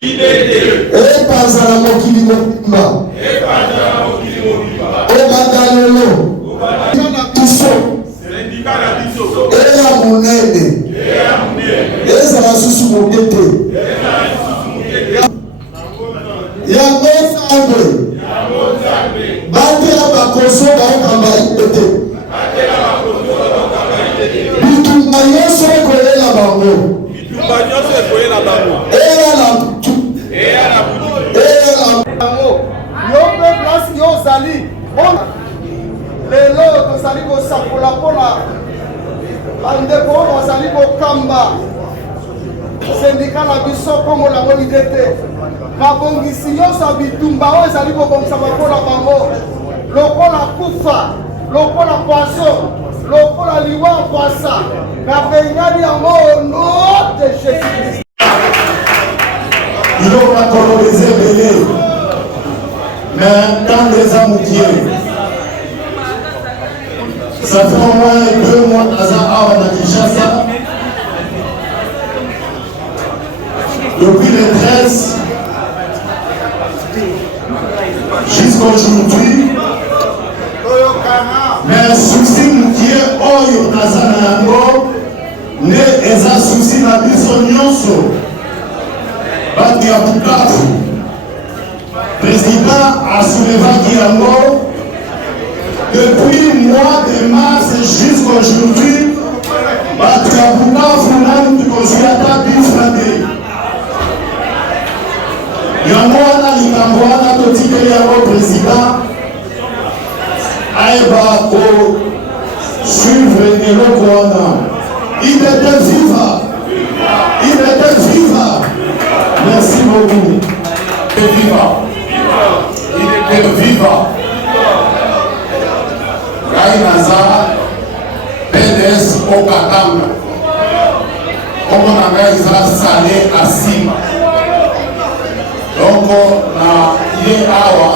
Et Panzala Mokili Mokimba. Et Bandalolo. Et la monnaie. Et ça va sous mon tête. Yango Sambe. Batela Bakoso Baokamba Ipete. Bitumba Yoso Koyela Bango. lelo tozali kosakola mpona bandeko oyo bazali kokamba sendika na biso kongo nango lide te mabongisi nyonso ya bitumba oyo ezali kobongisama mpona bango lokola kufa lokola poisson lokola liwa kwasa na bengani yango au nom de Jésus-Christ. Il va coloniser Belé, mais dans les amoutiers. Ça fait au moins 2 mois à Kinshasa. Depuis le 13 jusqu'à aujourd'hui. Mais souci moutier, oyo Nazana yango, ne eza souci na biso nyonso. Batu ya Bukavu. Président a soulevé yango. Depuis le mois de mars jusqu'à aujourd'hui, batu ya Bukavu nani tukozuata bifrate. Yango wana likambo wana totikeli yango président. Aïba ko suivre eloko wana. Il était vivant. Il était vivant. Merci beaucoup. Il était vivant. Il était vivant. Gai Naza, PDS Okatanga. Comme on a salé à Sima. Donc, il est awa.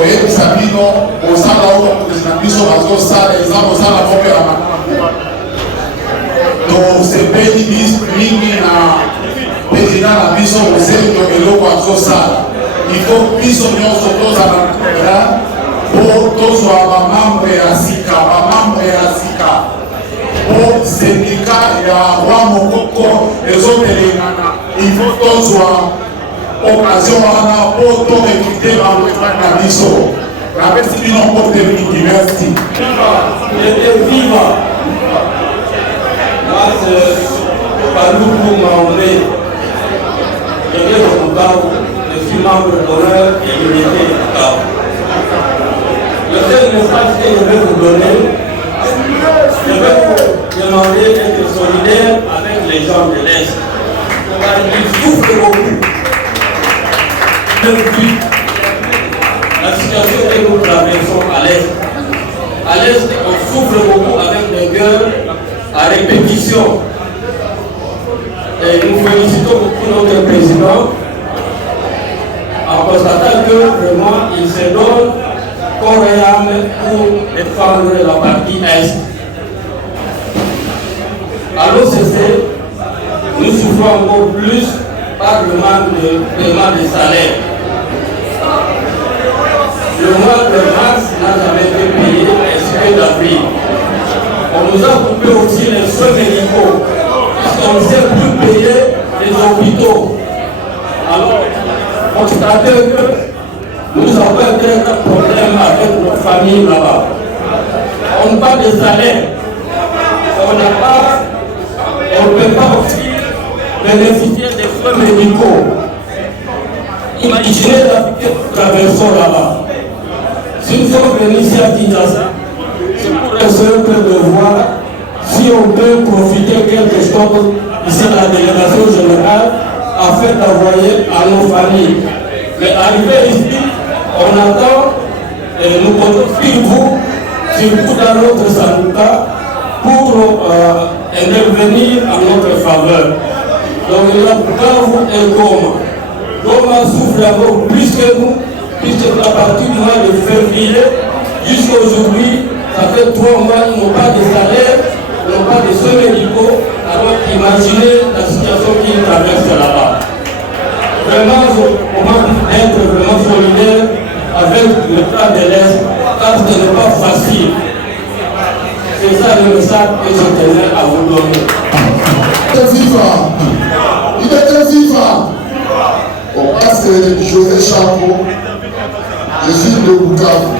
Oye Sabino, Osala ou Nabiso Bazo Sala, Examo Sala Opera. Donc c'est béni mingi na président Nabiso Oseyo Eloko Bazo Sala. Il faut Biso Nyonso Tozala pour Tozwa membre ya Sika, membre ya Sika. Pour syndicat ya Roi Mokoko, les autres il faut Tozwa occasion wana pour tout recruter dans le biso. La personne qui n'a pas de merci. Il était vivant. Moi, c'est Paloukou Maomé. Je viens de Bukavu. Je suis membre d'honneur et d'unité de Bukavu. Le seul message que je vais vous donner, je vais vous demander d'être solidaire avec les gens de l'Est. Ils souffrent beaucoup. La situation que nous traversons à l'Est. À l'Est, on souffre beaucoup avec des guerres à répétition. Et nous félicitons beaucoup notre président en constatant que vraiment il se donne corps et âme pour défendre la partie Est. À l'OCC, nous souffrons encore plus par le manque de paiement de salaire. Le mois de mars n'a jamais été payé, ainsi que d'avril. On nous a coupé aussi les soins médicaux, puisqu'on ne sait plus payer les hôpitaux. Alors, constatez que nous avons un très problème avec nos familles là-bas. On parle de salaire. On ne peut pas aussi bénéficier des soins médicaux. Imaginez la traversée là-bas. Si nous sommes venus ici à Kinshasa, c'est pour essayer de voir si on peut profiter quelque chose ici à la délégation générale afin d'envoyer à nos familles. Mais arrivé ici, on attend et nous comptons sur vous, surtout dans notre syndicat, pour intervenir en notre faveur. Donc il y a Bukavu et Goma. Goma souffre encore plus que nous, puisque à partir du mois de février jusqu'à aujourd'hui, ça fait 3 mois, ils n'ont pas de salaire. n'ont pas de soins médicaux, alors imaginez la situation qu'ils traversent là-bas. Vraiment, on va être vraiment solidaire avec le plan de l'Est, car ce n'est pas facile. C'est ça le message que je tenais à vous donner. Il était vivant. Bon, parce que José Chapeau, je suis de Bukavu.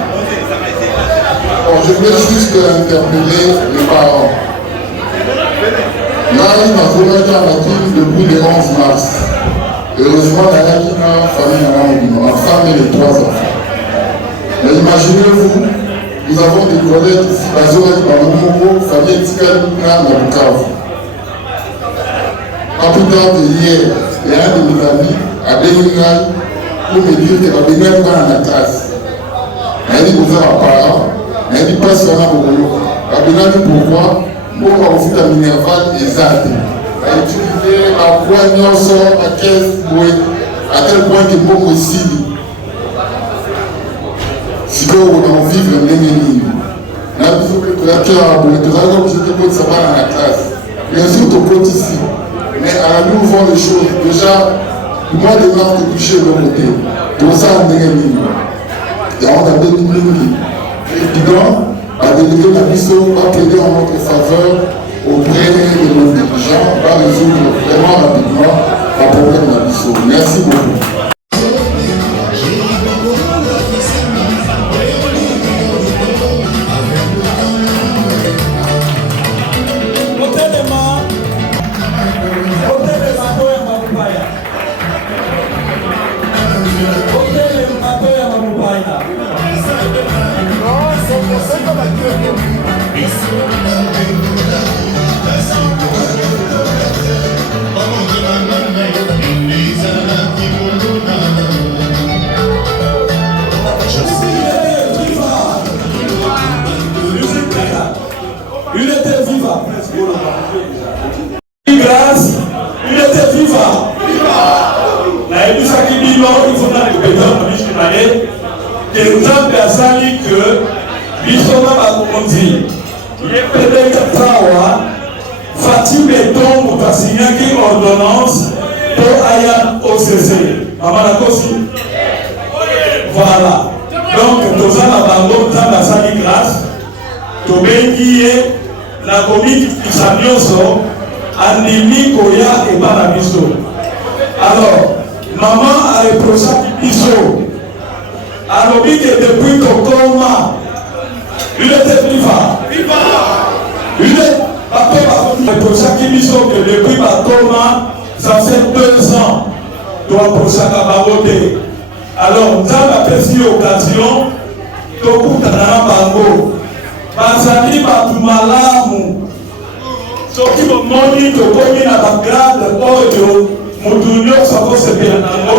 Bon, je voulais juste interpeller les parents. Là, il m'a vraiment été en depuis le 11 mars. Heureusement, il y a une famille en femme et les 3 enfants. Mais imaginez-vous, nous avons des collègues ici, basés dans le Moko, famille Tika Luna, dans Bukavu. Pas plus tard que hier, il y a un de mes amis à Béningal pour me dire que la Béningal est dans la classe. Il dit que vous avez un parent, il dit pas seulement pour vous. La Béningal dit pourquoi? Pour qu'on vous fait la minerval exacte. A utilisé la poignée sur la caisse, à tel point que moi aussi, si vous voulez vivre le même là, il faut que tu aies comme j'étais pour savoir dans la classe. Bien sûr, tu peux ici. Mais à la nous voit les choses. Déjà, le mois de mars est touché de l'autre côté. Pour ça, on est gagné. Et on a des minutes. Évidemment, la déléguée de la mission va plaider en notre faveur auprès de nos dirigeants, va résoudre vraiment rapidement le problème de la mission. Merci beaucoup. Il était vivant. Grâce, il était vivant. La église qui dit non, il faut récupérer que nous avons pensé que l'histoire va commencer. Il est peut-être Trawa, Fatih Béton, vous avez signé une ordonnance pour aller au CC. Maman la Kossi. Voilà. Donc, nous avons la grâce. Tobengiye la commune Isamioso Andimi Koya et Banabiso. Alors, maman a reproché Biso. Alors, que depuis Tokoma, il était vivant. Il est reproché Biso que depuis Tokoma, ça fait 2 ans, doit reprocher Kababote. Alors, nous avons apprécié l'occasion, Tokutanana Bango. Bazali batu malamu soki bomoni tokomi na bagrade oyo mutu nyonso akosepela nango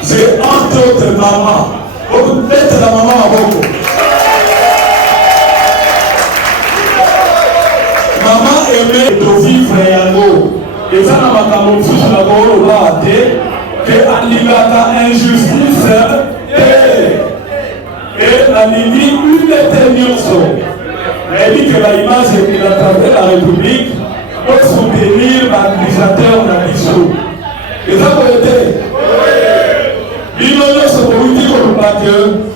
c'est entre autres mama okobetela mama maboko mama aime tovivre yango eza na makambo mosusu na kooloba te ke alingaka injustice te e nalingi unete nyonso. Elle dit que l'image est à travers la République pour soutenir l'administrateur de la mission. Et ça peut être. Il y a ce politique que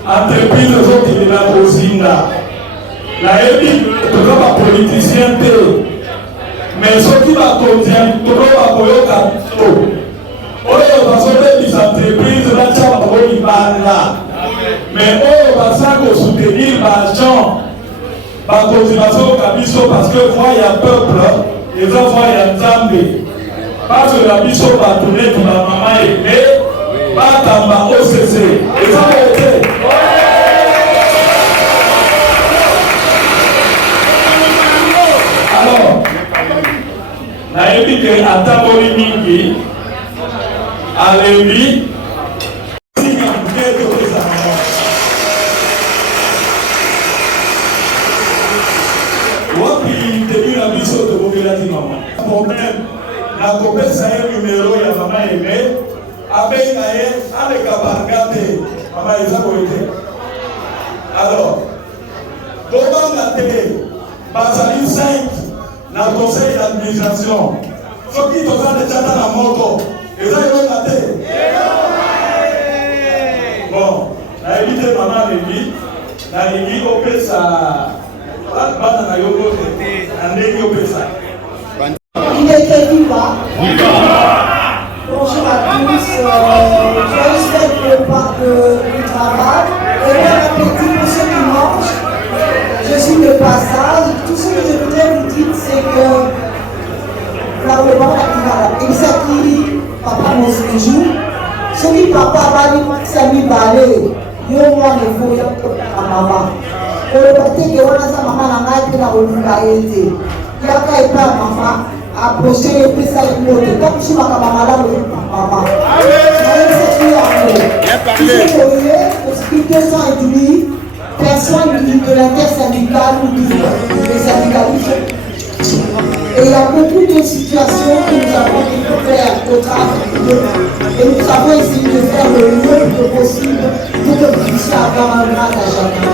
l'entreprise qui est là au Zinda. La élite, tout le monde politicien, mais ce qui va conduire, tout le monde va pouvoir capter. On va sauver les entreprises, là, ça va pouvoir là. Mais on va soutenir l'argent. Par continuation Kabiso parce que voyez un peuple et ça voyez un Zambé. Parce que la biso va tourner pour la maman aimée, va tamba OCC. Et ça va être. Alors, la épique à Tabori Mingi, à Lévi, problème la kopesa ye numéro ya mama aimé abenga ye aleka bargate mama eza koyete. Alors tobanga te bazali 5 dans le conseil d'administration. Ce qui doit être déjà dans la moto, et là, il va mater. Bon, na évité maman Lévi, na Lévi, au Pessa, bana na yoko, na Lévi au Pessa. Il était vivant. Bonjour à tous, je fais le pas du travail et bon appétit pour ceux qui mangent. Je suis de passage. Tout ce que je voudrais vous dire, c'est que là où le bon il s'acquit papa Mosquejou. Celui papa va dire que c'est lui balé. Yo moi ne faut pas maman. Le parti que on a sa maman n'a pas été dans le été. Il y a qu'à être maman. Approcher les plus à l'émote, comme si ma maman là, maman. Vous voyez, depuis 2 ans et demi, personne de l'intersyndicale ou des syndicalistes. Et il y a beaucoup de situations que nous avons dû faire au travail. Et nous avons essayé de faire le mieux possible pour que vous puissiez avoir un grade à chacun.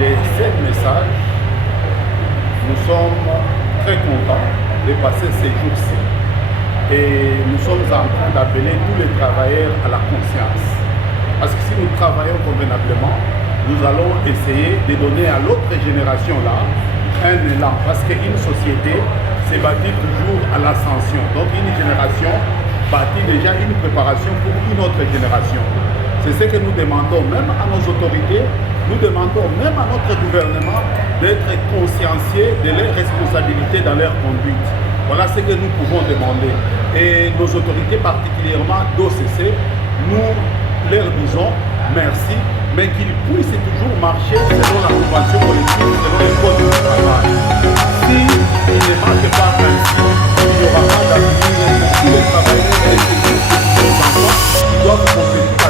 Les 7 messages, nous sommes très contents de passer ces jours-ci et nous sommes en train d'appeler tous les travailleurs à la conscience. Parce que si nous travaillons convenablement, nous allons essayer de donner à l'autre génération-là un élan. Parce qu'une société s'est bâtie toujours à l'ascension. Donc une génération bâtit déjà une préparation pour une autre génération. C'est ce que nous demandons même à nos autorités, nous demandons même à notre gouvernement d'être consciencieux de leurs responsabilités dans leur conduite. Voilà ce que nous pouvons demander. Et nos autorités, particulièrement d'OCC, nous leur disons merci, mais qu'ils puissent toujours marcher selon la convention collective, selon les codes du travail. Si ils ne marchent pas ainsi, il n'y aura pas d'avenir pour tous les travailleurs et les enfants qui doivent compléter